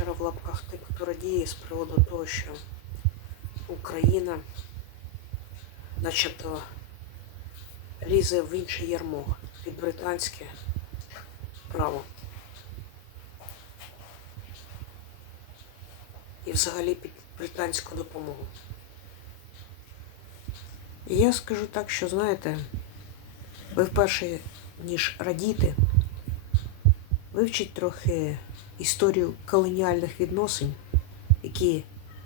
щиро в лапках тим, хто радіє з приводу того, що Україна начебто лізе в інше ярмо під британське право. І взагалі під британську допомогу. І я скажу так, що знаєте, ви вперше, ніж радіти, вивчіть трохи історію колоніальних відносин, які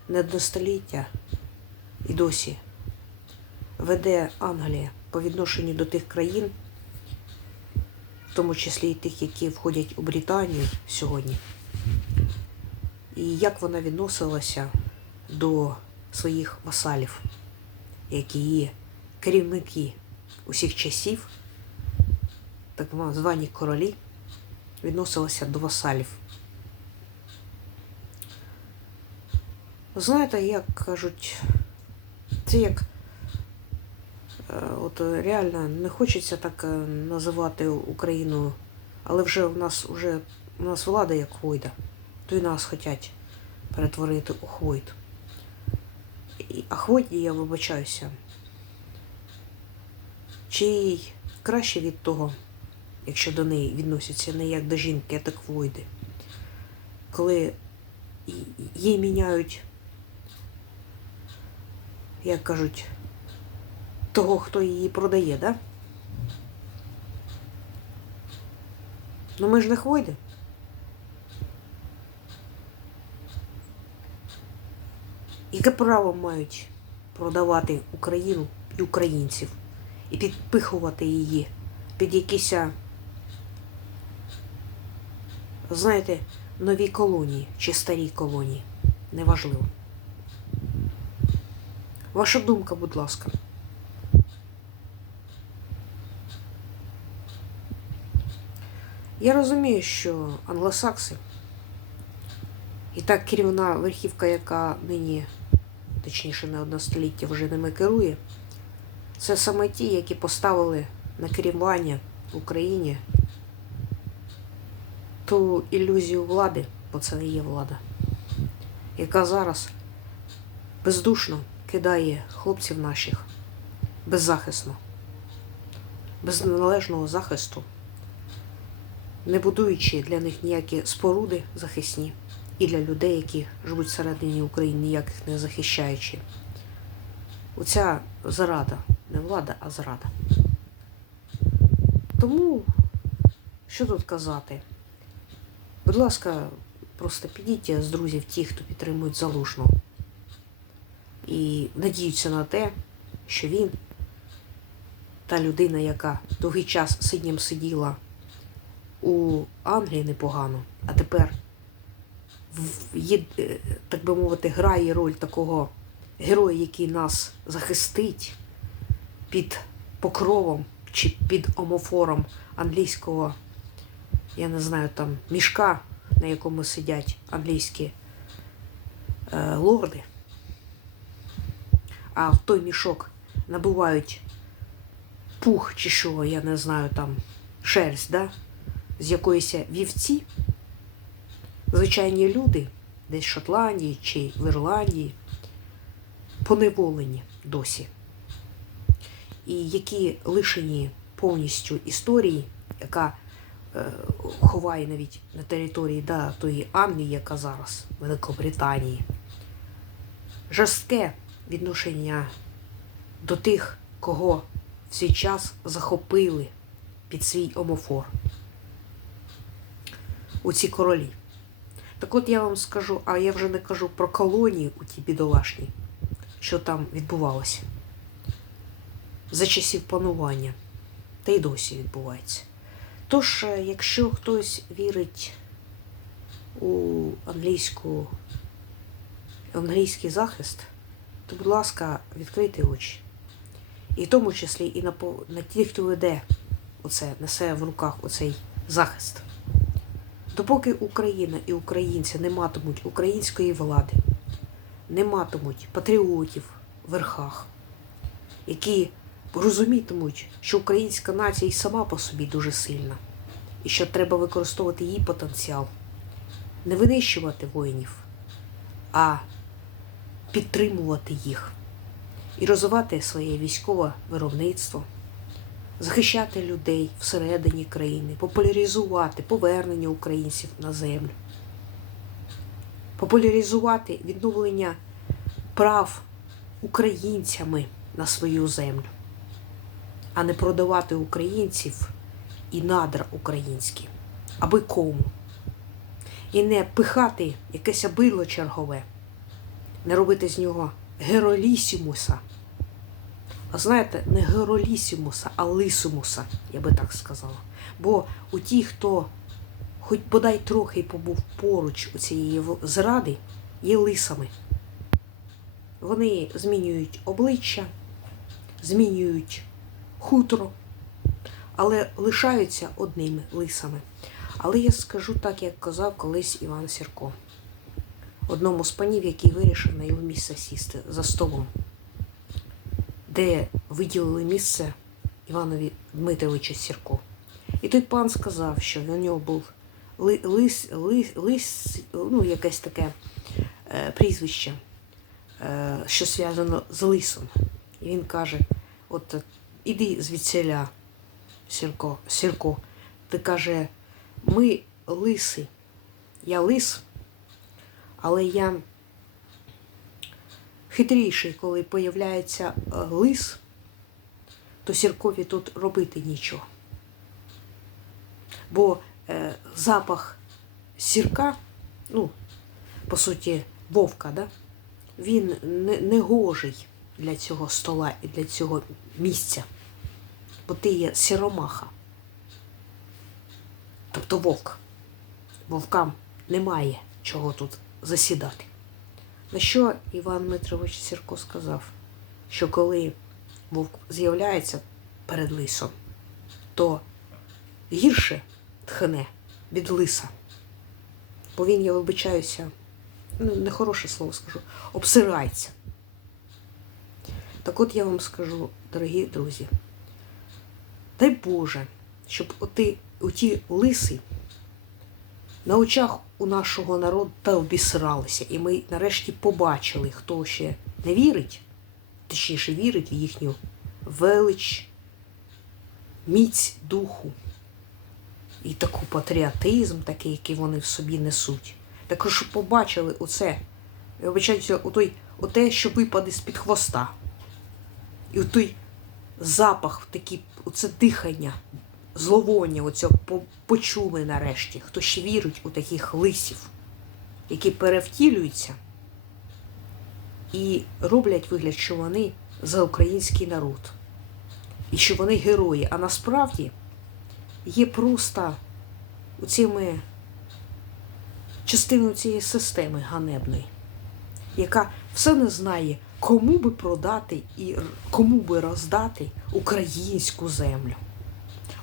не до століття і досі веде Англія по відношенню до тих країн, в тому числі і тих, які входять у Британію сьогодні. І як вона відносилася до своїх васалів, які є керівники усіх часів, так звані королі, відносилися до васалів. Знаєте, як кажуть, це як е, от реально не хочеться так е, називати Україну, але вже в нас вже у нас влада як хвойда, то й нас хочуть перетворити у хвойд. А хвойді, я вибачаюся. Чи краще від того, якщо до неї відносяться не як до жінки, а так хвойди, коли їй міняють як кажуть, того, хто її продає, да? Ну ми ж не хвойди. Яке право мають продавати Україну і українців і підпихувати її під якісь, знаєте, нові колонії чи старі колонії? Неважливо. Ваша думка, будь ласка. Я розумію, що англосакси і так керівна верхівка, яка нині, точніше не одне століття вже ними керує, це саме ті, які поставили на керування в Україні ту ілюзію влади, бо це не є влада, яка зараз бездушно кидає хлопців наших беззахисно, без належного захисту, не будуючи для них ніякі споруди захисні і для людей, які живуть всередині України, ніяких не захищаючи. Оця зрада, не влада, а зрада. Тому, що тут казати? Будь ласка, просто підіть з друзів ті, хто підтримують залужного і надіються на те, що він, та людина, яка довгий час сидням сиділа у Англії непогано, а тепер е, так би мовити, грає роль такого героя, який нас захистить під покровом чи під омофором англійського, я не знаю, там мішка, на якому сидять англійські е, лорди а в той мішок набувають пух чи що, я не знаю, там шерсть, да? з якоїсь вівці, звичайні люди, десь в Шотландії чи в Ірландії, поневолені досі. І які лишені повністю історії, яка е, ховає навіть на території да, тої Англії, яка зараз Великобританії. Жорстке відношення до тих, кого в свій час захопили під свій омофор. У ці королі. Так от я вам скажу, а я вже не кажу про колонії у ті бідолашні, що там відбувалося. За часів панування. Та й досі відбувається. Тож, е, якщо хтось вірить у англійську, англійський захист, то, будь ласка, відкрийте очі. І в тому числі і на, на тих, хто веде оце, несе в руках оцей захист. Допоки Україна і українці не матимуть української влади, не матимуть патріотів в верхах, які розумітимуть, що українська нація і сама по собі дуже сильна, і що треба використовувати її потенціал, не винищувати воїнів, а підтримувати їх і розвивати своє військове виробництво, захищати людей всередині країни, популяризувати повернення українців на землю, популяризувати відновлення прав українцями на свою землю, а не продавати українців і надра українські, аби кому. І не пихати якесь било чергове, не робити з нього геролісімуса. А знаєте, не геролісімуса, а лисимуса, я би так сказала. Бо у ті, хто хоч бодай трохи побув поруч у цієї зради, є лисами. Вони змінюють обличчя, змінюють хутро, але лишаються одними лисами. Але я скажу так, як казав колись Іван Сірко, одному з панів, який вирішив на його місце сісти за столом, де виділили місце Іванові Дмитровичу Сірко. І той пан сказав, що у нього був ли, лис, лис, лис, ну, якесь таке е, прізвище, е, що зв'язано з лисом. І він каже: от е, іди звідсіля, Сірко, Сірко, ти каже, ми лиси. Я лис, але я хитріший, коли появляється е, лис, то сіркові тут робити нічого. Бо е, запах сірка, ну, по суті, вовка, да? він не, не гожий для цього стола і для цього місця. Бо ти є сіромаха. Тобто вовк. Вовкам немає чого тут засідати. На що Іван Дмитрович Сірко сказав, що коли вовк з'являється перед лисом, то гірше тхне від лиса. Бо він, я вибачаюся, ну, нехороше слово скажу, обсирається. Так от я вам скажу, дорогі друзі, дай Боже, щоб оти, оті лиси на очах у нашого народу та обісралися, і ми нарешті побачили, хто ще не вірить, точніше вірить в їхню велич, міць духу і таку патріотизм, такий, який вони в собі несуть. Так щоб побачили оце, вибачаюся, оте, що випаде з-під хвоста. І отой запах, такий, оце дихання, зловоння по- почули нарешті, хто ще вірить у таких лисів, які перевтілюються і роблять вигляд, що вони за український народ. І що вони герої, а насправді є просто цими частиною цієї системи ганебної, яка все не знає, кому би продати і кому би роздати українську землю,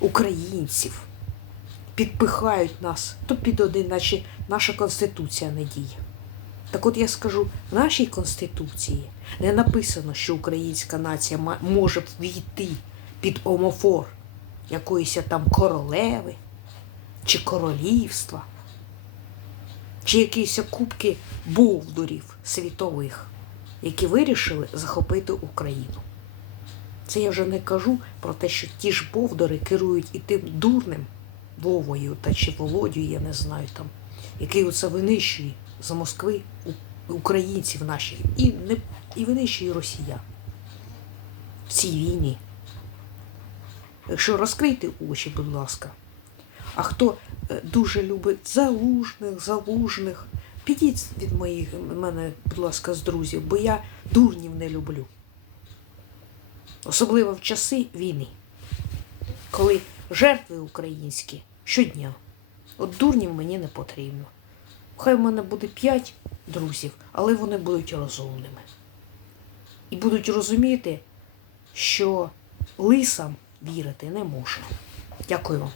українців. Підпихають нас то під один, наче наша конституція не діє. Так от я скажу, в нашій конституції не написано, що українська нація може війти під омофор якоїсь там королеви чи королівства, чи якісь кубки бовдурів світових, які вирішили захопити Україну. Це я вже не кажу про те, що ті ж бовдори керують і тим дурним Вовою та чи Володю, я не знаю там, який оце винищує з Москви українців наших і, не, і винищує росіян в цій війні. Якщо розкрийте очі, будь ласка. А хто е, дуже любить залужних, залужних, підіть від моїх мене, будь ласка, з друзів, бо я дурнів не люблю. Особливо в часи війни, коли жертви українські щодня. От дурнів мені не потрібно. Хай в мене буде п'ять друзів, але вони будуть розумними. І будуть розуміти, що лисам вірити не можна. Дякую вам.